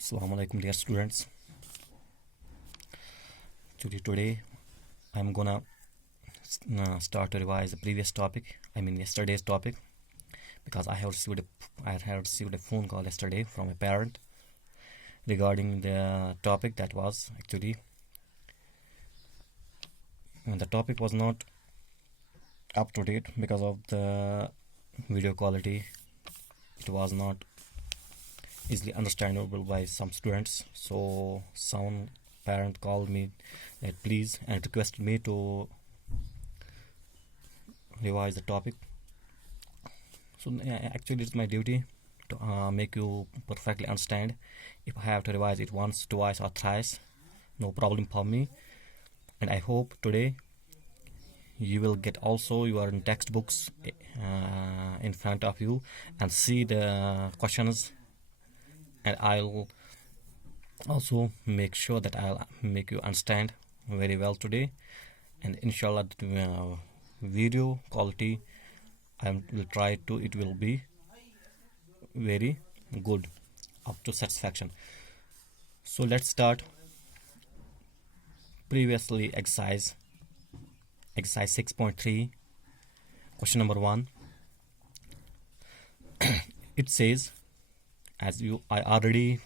Assalamu alaikum, dear students. Today I'm gonna start to revise the previous topic. I mean yesterday's topic, because I have received a phone call yesterday from a parent regarding the topic that was actually, the topic was not up to date because of the video quality. It was not easily understandable by some students, so some parent called me that please and requested me to revise the topic. So actually it's my duty to make you perfectly understand. If I have to revise it once, twice or thrice, no problem for me. And I hope today you will get also your textbooks in front of you and see the questions, and I'll also make sure that I'll make you understand very well today. And inshallah the video quality I will try to, it will be very good, up to satisfaction. So let's start. Previously exercise 6.3, question number 1. It says, as I already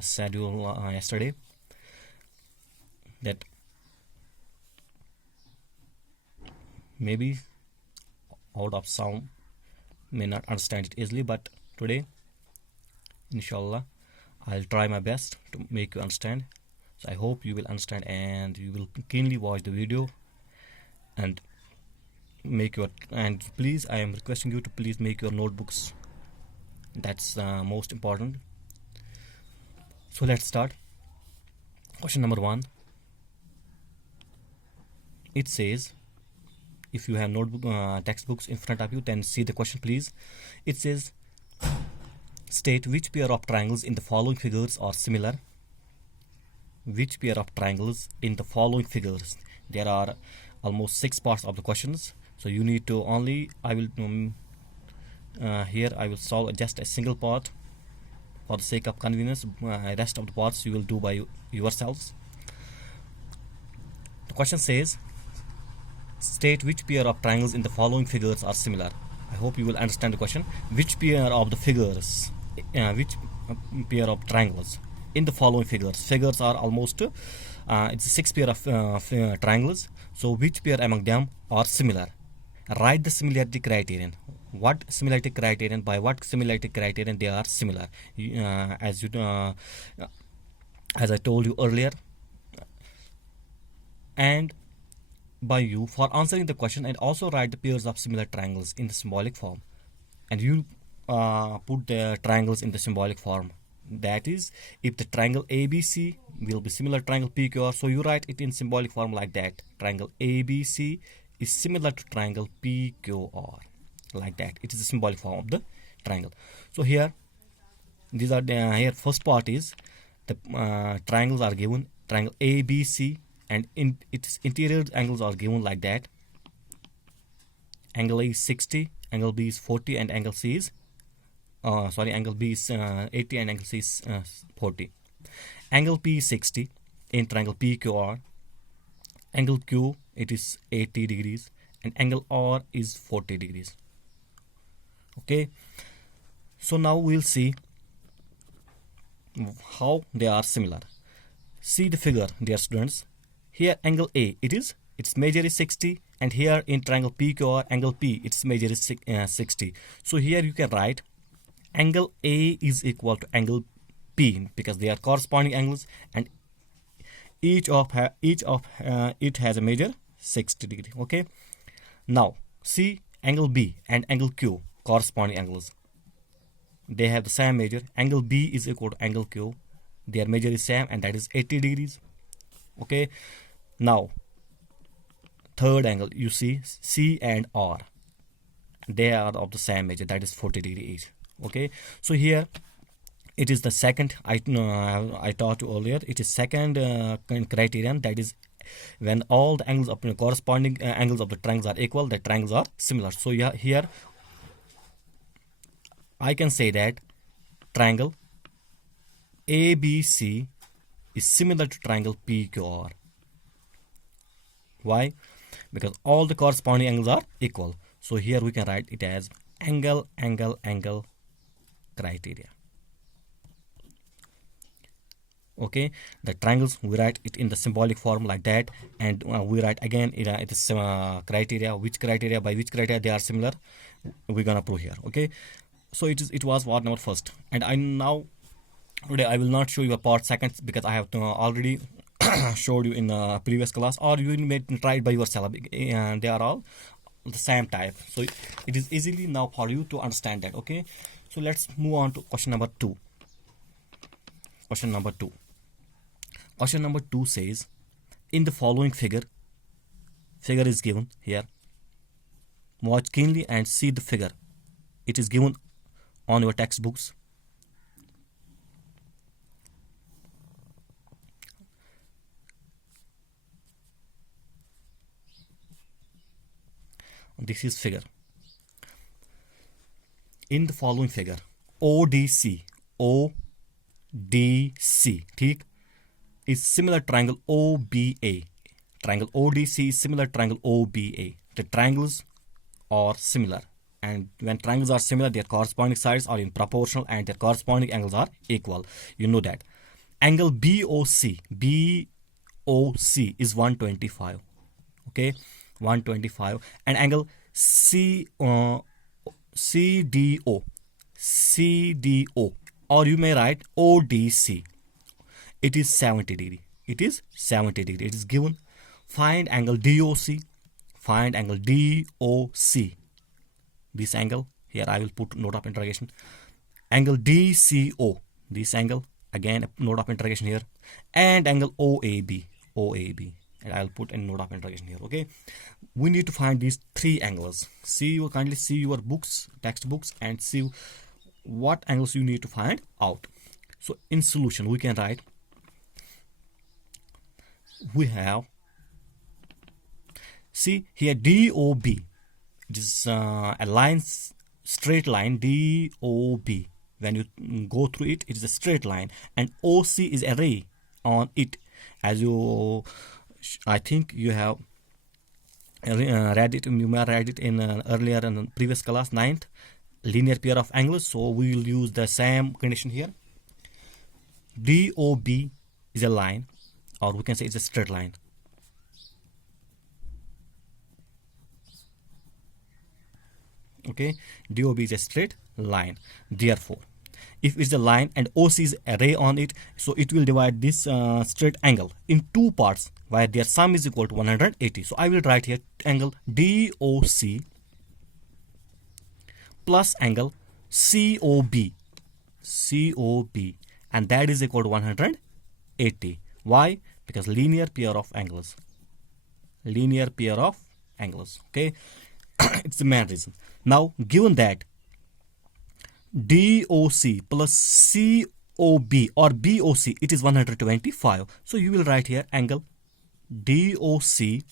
said you yesterday, that maybe out of some may not understand it easily, but today inshallah I'll try my best to make you understand. So I hope you will understand and you will keenly watch the video and make your, and please, I am requesting you to please make your notebooks. That's most important. So let's start. Question number 1. It says, if you have notebook textbooks in front of you, then see the question please. It says, state which pair of triangles in the following figures are similar. Which pair of triangles in the following figures? There are almost 6 parts of the questions, so you need to only, I will here I will solve just a single part for the sake of convenience. Rest of the parts you will do by yourselves. The question says, state which pair of triangles in the following figures are similar. I hope you will understand the question. Which pair of the figures, which pair of triangles in the following figures? Figures are almost it's a 6 pair of triangles. So which pair among them are similar? Write the similarity criterion. What similarity criterion? By what similarity criterion they are similar? As I told you earlier, and by you for answering the question, and also write the pairs of similar triangles in the symbolic form, and you put the triangles in the symbolic form. That is, if the triangle ABC will be similar triangle PQR, so you write it in symbolic form like that. Triangle ABC is similar to triangle PQR, like that. It is the symbolic form of the triangle. So here, these are the here first part is the triangles are given, triangle ABC, and in its interior angles are given like that. Angle A is 60, angle B is 40, and angle C is angle B is 80 and angle C is 40. Angle P is 60 in triangle PQR. Angle Q, it is 80 degrees, and angle R is 40 degrees. Okay, so now we'll see how they are similar. See the figure, dear students. Here angle A, its measure is 60, and here in triangle PQR, angle P, its measure is 60. So here you can write angle A is equal to angle P, because they are corresponding angles, and each of it has a measure 60 degree. Okay, now see angle B and angle Q, corresponding angles. They have the same measure. Angle B is equal to angle Q. Their measure is same, and that is 80 degrees. Okay, now third angle, you see C and R, they are of the same measure, that is 40 degree each. Okay, so here it is the second, I taught you earlier, it is second criterion, that is when all the angles of the corresponding angles of the triangles are equal, the triangles are similar. So yeah, here I can say that triangle ABC is similar to triangle PQR. Why? Because all the corresponding angles are equal. So here we can write it as angle, angle, angle criteria. Okay, the triangles, we write it in the symbolic form like that, and we write again it is criteria, which criteria, by which criteria they are similar, we're gonna prove here. Okay, so it was part number first, and today I will not show you a part second because I have already showed you in the previous class, or you may try it by yourself, and they are all the same type, so it is easily now for you to understand that. Okay, so let's move on to question number 2. Question number 2 says, in the following figure is given here. Watch keenly and see the figure. It is given on your textbooks. This is figure. In the following figure, ODC, ठीक, is similar triangle OBA. Triangle ODC is similar triangle OBA. The triangles are similar, and when triangles are similar, their corresponding sides are in proportional and their corresponding angles are equal. You know that. Angle BOC is 125. Okay, 125, and angle CDO, or you may write ODC. It is 70 degree. It is 70 degree. It is given. Find angle DOC. Find angle DOC. This angle here I will put note of interrogation. Angle DCO. This angle again note of interrogation here, and angle OAB. And I'll put a note of interrogation here. Okay, we need to find these 3 angles. Kindly see your books, textbooks, and see what angles you need to find out. So in solution, we can write, we have, see here, DOB. It is a line, straight line, DOB. When you go through it, it is a straight line, and OC is a ray on it. As you, I think you have read it. You may have read it in earlier in the previous class, 9th, linear pair of angles. So we will use the same condition here. DOB is a line, or we can say it's a straight line. Okay, DOB is a straight line. Therefore, if it's a line and OC is a ray on it, so it will divide this straight angle in 2 parts, where their sum is equal to 180. So I will write here angle DOC plus angle COB, and that is equal to 180. Why? Because linear pair of angles. Okay, it's the main reason. Now, given that DOC plus COB or BOC, it is 125. So you will write here angle DOC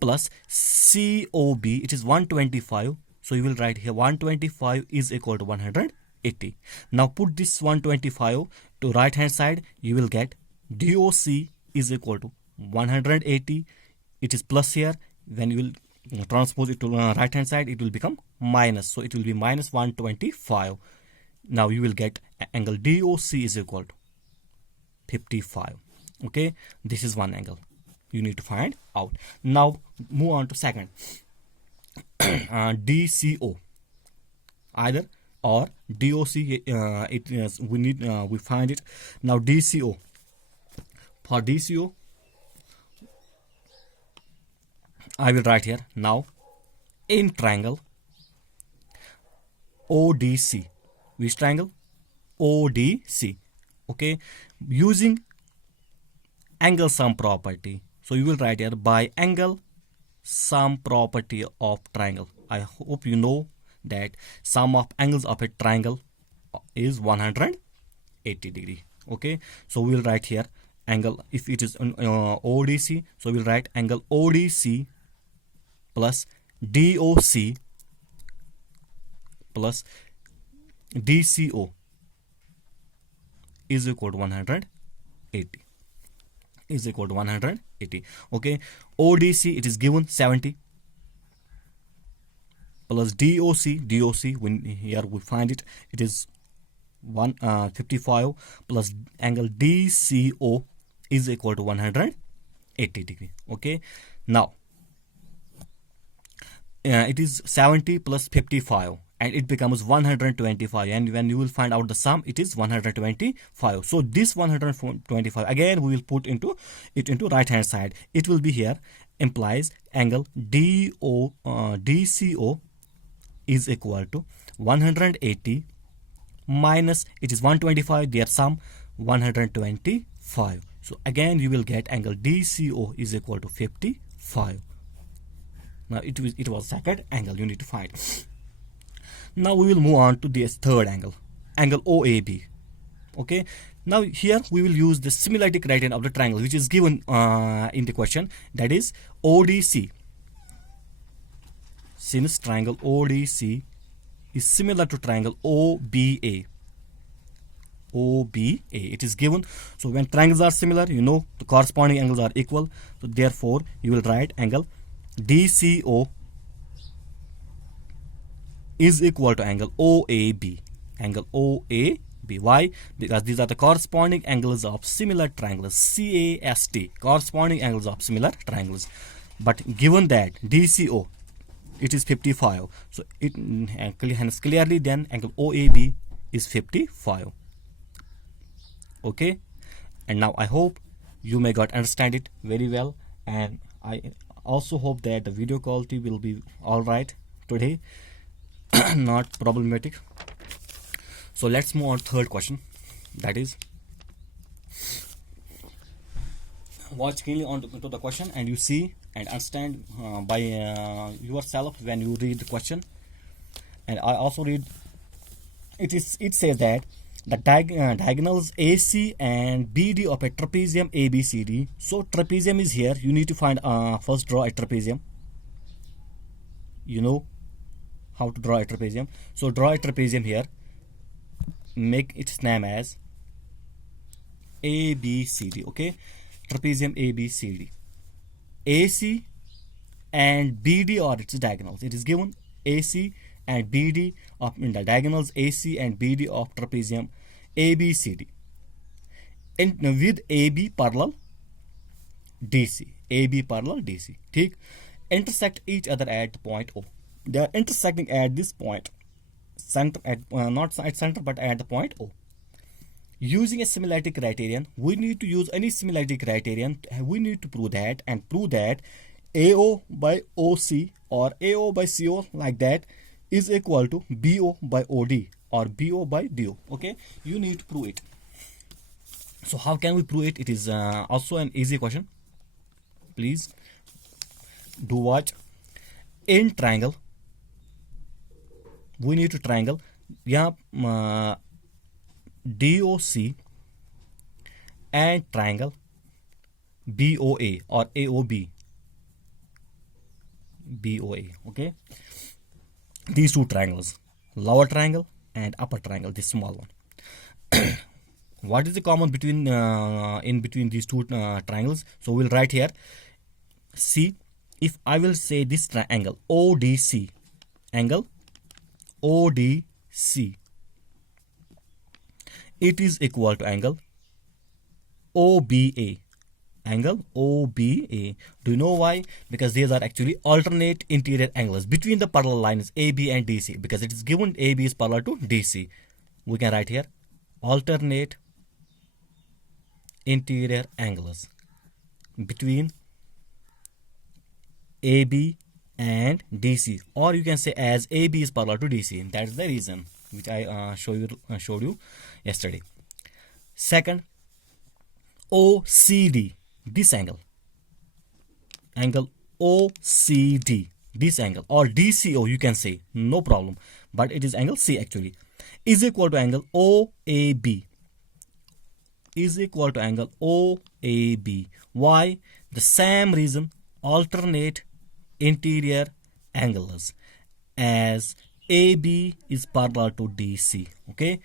plus COB, it is 125. So you will write here 125 is equal to 180. Now put this 125 to right hand side. You will get DOC is equal to 180. It is plus here. When you will transpose it to right hand side, it will become minus. So it will be minus 125. Now you will get angle DOC is equal to 55. Okay, this is one angle you need to find out. Now move on to second. DCO, either or DOC. It is, we find it now. DCO, for DCO I will write here now in triangle ODC. Which triangle? ODC. Okay, using angle sum property. So you will write here by angle sum property of triangle. I hope you know that sum of angles of a triangle is 180 degree. Okay, so we will write here angle, if it is ODC, so we will write angle ODC plus DOC plus DCO is equal to 180, is equal to 180. Okay, ODC, it is given 70 plus DOC, when here we find it, it is 155 plus angle DCO is equal to 180 degree. Okay, now it is 70 plus 55 and it becomes 125, and when you will find out the sum, it is 125. So this 125 again we will put into right hand side. It will be here, implies angle DCO is equal to 180 minus, it is 125, their sum 125. So again you will get angle DCO is equal to 55. Now it was second angle you need to find. Now we will move on to this third angle, angle OAB. Okay, now here we will use the similarity criterion of the triangle which is given in the question, that is ODC. Since triangle ODC is similar to triangle OBA, it is given. So when triangles are similar, you know the corresponding angles are equal. So therefore you will write angle DCO is equal to angle OAB. Angle OAB. Why? Because these are the corresponding angles of similar triangles. CAST, corresponding angles of similar triangles. But given that DCO, it is 55, so it hence clearly then angle OAB is 55. Okay, and now I hope you may got understand it very well, and I also hope that the video quality will be all right today. Not problematic. So let's move on to third question, that is, watch keenly onto the question and you see and understand by yourself when you read the question. And I also read it says that the diagonals AC and BD of a trapezium ABCD. So trapezium is here, you need to find first draw a trapezium. You know how to draw a trapezium, so draw a trapezium here, make its name as ABCD. Okay, trapezium ABCD. AC and BD are its diagonals. It is given AC and BD of in the diagonals AC and BD of trapezium ABCD, and with AB parallel DC, AB parallel DC. ठीक, intersect each other at the point O. They are intersecting at this point, center at not at center but at the point O. Using a similarity criterion, we need to use any similarity criterion. We need to prove that, and prove that AO by OC or AO by CO, like that, is equal to BO by OD or BO by DO. Okay, you need to prove it. So how can we prove it? It is also an easy question. Please do watch. In triangle, we need to triangle, yeah, DOC and triangle BOA or AOB. BOA. Okay, these two triangles, lower triangle and upper triangle, this small one. What is the common between in between these two triangles? So we'll write here. See, if I will say this triangle ODC, angle ODC, it is equal to angle OBA, angle OBA. Do you know why? Because these are actually alternate interior angles between the parallel lines AB and DC. Because it is given AB is parallel to DC, we can write here alternate interior angles between AB and DC, or you can say as AB is parallel to DC. That is the reason which I showed you yesterday. Second, OCD, this angle OCD, this angle, or DCO you can say, no problem, but it is angle C actually, is equal to angle OAB, is equal to angle OAB. Why? The same reason, alternate interior angles, as AB is parallel to DC. Okay,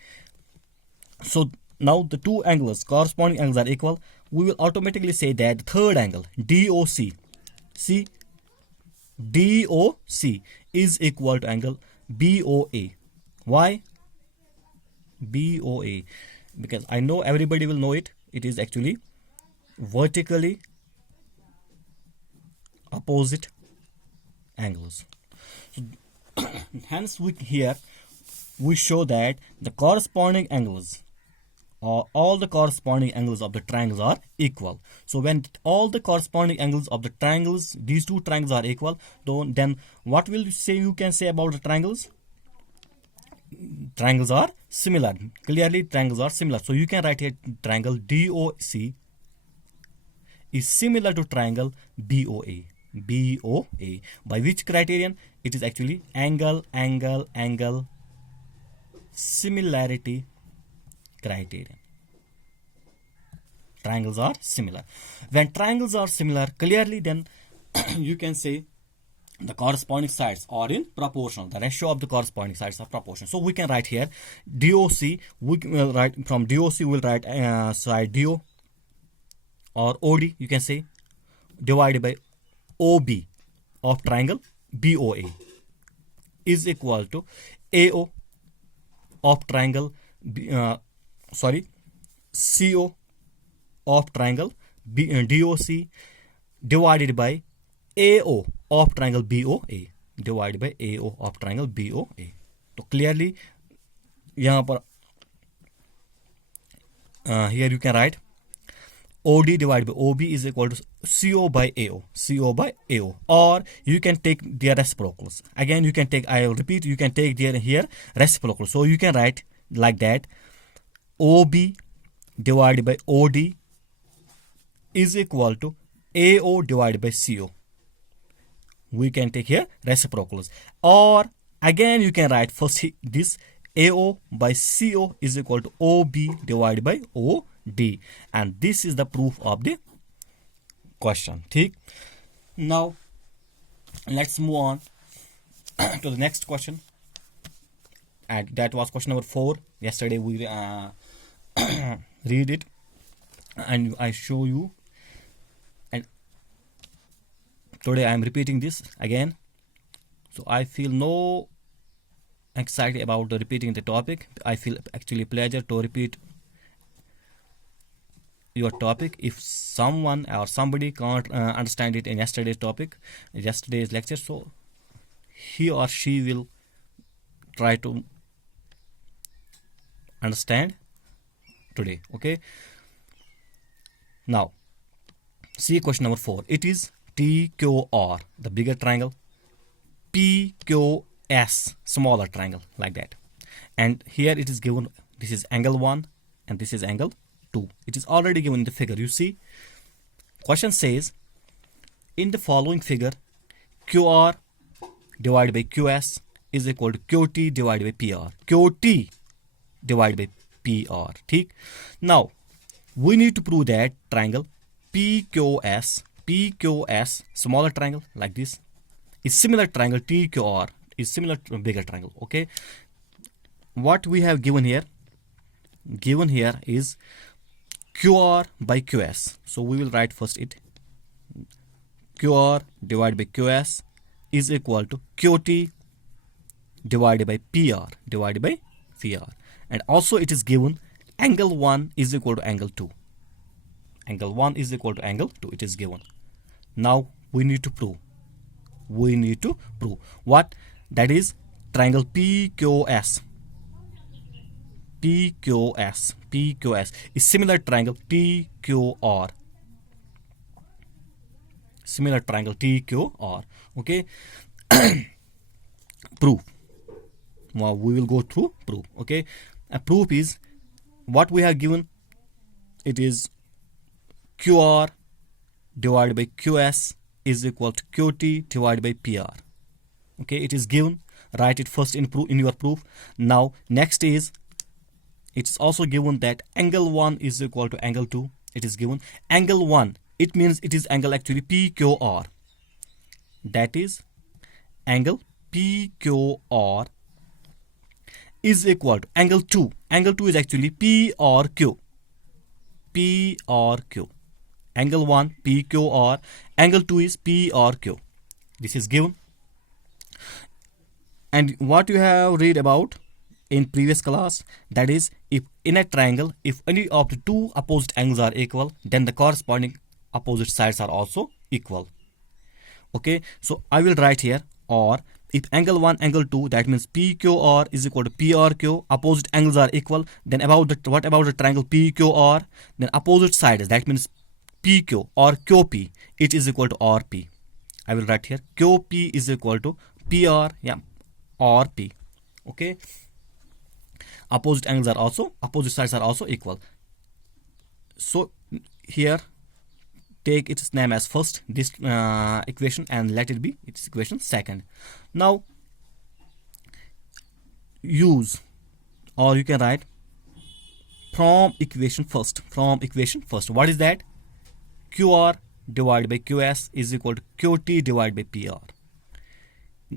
so now the two angles, corresponding angles are equal, we will automatically say that the third angle DOC, see, DOC is equal to angle BOA. Why BOA? Because I know everybody will know it. It is actually vertically opposite angles. So, hence we show that the corresponding angles, or all the corresponding angles of the triangles are equal. So when all the corresponding angles of the triangles, these two triangles are equal, then what will you can say about the triangles? Triangles are similar. Clearly triangles are similar. So you can write here triangle DOC is similar to triangle BOA. BOA. By which criterion? It is actually angle similarity criterion. Triangles are similar. When triangles are similar, clearly then you can say the corresponding sides are in proportional. The ratio of the corresponding sides are proportional. So we can write here DOC. We will write from DOC. We will write side DO or OD. You can say divided by OB of triangle BOA is equal to AO of triangle CO of triangle DOC divided by AO of triangle BOA divided by AO of triangle BOA. तो clearly यहाँ पर here you can write OD divided by OB is equal to CO by AO, CO by AO, or you can take their reciprocals. Again, you can take, I will repeat, you can take their here reciprocal. So you can write like that: OB divided by OD is equal to AO divided by CO. We can take here reciprocals, or again you can write first this AO by CO is equal to OB divided by OD, and this is the proof of the question. ठीक? Now let's move on to the next question, and that was question number 4. Yesterday we read it and I show you, and today I am repeating this again. So I feel no excited about repeating the topic. I feel actually pleasure to repeat your topic. If someone or somebody can't understand it in yesterday's lecture, so he or she will try to understand today. Okay, now see question number 4. It is TQR, the bigger triangle, PQS, smaller triangle, like that. And here it is given, this is angle 1 and this is angle 2. It is already given in the figure. You see, question says, in the following figure, QR divided by QS is equal to QT divided by PR. QT divided by PR. ठीक? Now, we need to prove that triangle PQS, smaller triangle like this, is similar triangle TQR is similar to a bigger triangle. Okay, what we have given here is QR by QS. So we will write first it, QR divided by QS is equal to QT divided by PR, and also it is given angle 1 is equal to angle 2. Angle 1 is equal to angle 2. It is given. Now we need to prove. What? That is triangle PQS is similar triangle TQR. Okay. Proof. Now we will go through proof. Okay, a proof is what we have given. It is QR divided by QS is equal to QT divided by PR. Okay, it is given. Write it first in your proof. Now next is, it's also given that angle 1 is equal to angle 2. It is given angle 1. It means it is angle actually PQR. That is angle PQR, is equal to angle 2. Angle 2 is actually P or Q. P or Q. Angle 1 P Q or angle 2 is P or Q. This is given. And what you have read about in previous class, that is, if in a triangle, if any of the two opposite angles are equal, then the corresponding opposite sides are also equal. Okay, so I will write here, or if angle 1 angle 2, that means PQR is equal to PRQ, opposite angles are equal, then what about the triangle PQR? Then opposite sides, that means PQ or QP, it is equal to RP. I will write here QP is equal to PR, yeah, RP. Okay, opposite sides are also equal. So here take its name as first, this equation, and let it be its equation second. Now use, or you can write from equation first. What is that? QR divided by QS is equal to QT divided by PR.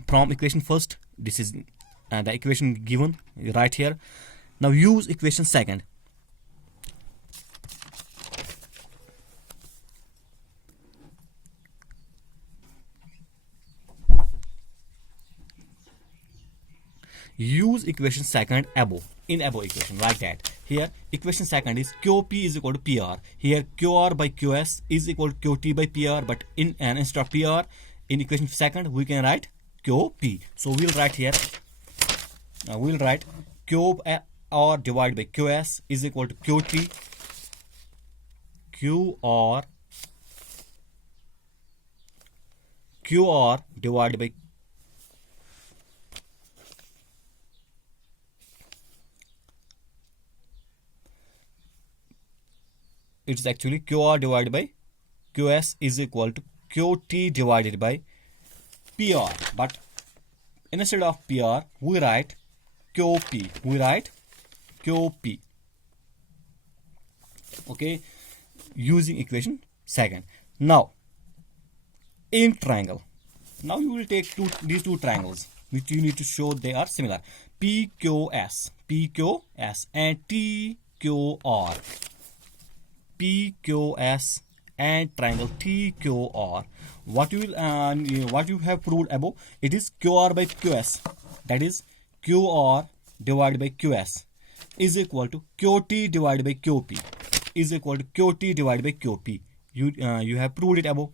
From equation first, this is the equation given right here. Now use equation second. Use equation second above, in above equation, like that. Here equation second is QP is equal to PR. Here QR by QS is equal to QT by PR, but instead of PR in equation second we can write QP. So we'll write here, we'll write QR divided by QS is equal to QT. QR divided by it's actually QR divided by QS is equal to QT divided by PR, but instead of PR we write QP. Okay, using equation second. Now in triangle, now you will take these two triangles which you need to show they are similar, PQS and TQR. PQS and triangle TQR. What you have proved above, it is QR by QS, that is QR divided by QS is equal to QT divided by QP is equal to QT divided by QP. You have proved it above.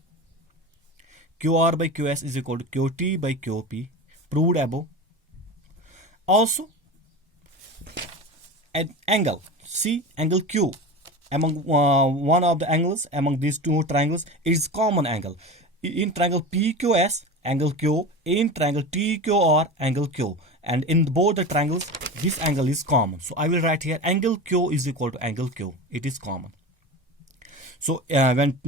QR by QS is equal to QT by QP, proved above. Also an angle, see angle Q among one of the angles among these two triangles is common angle. In triangle PQS angle Q, in triangle TQR angle Q, and in both the triangles this angle is common. So I will write here angle Q is equal to angle Q, it is common. So when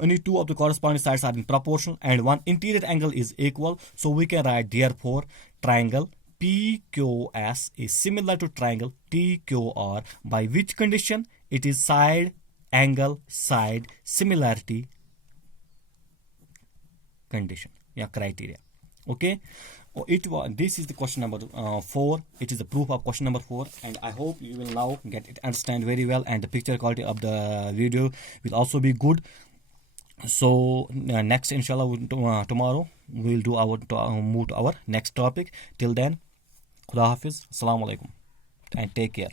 only two of the corresponding sides are in proportion and one interior angle is equal, so we can write therefore triangle PQS is similar to triangle TQR, by which condition? It is side angle side similarity condition, yeah, criteria. Okay, this is the question number 4. It is the proof of question number 4, and I hope you will now get it understand very well, and the picture quality of the video will also be good. So next inshallah tomorrow we will do move to our next topic. Till then, Khuda Hafiz, Assalamu alaikum, and take care.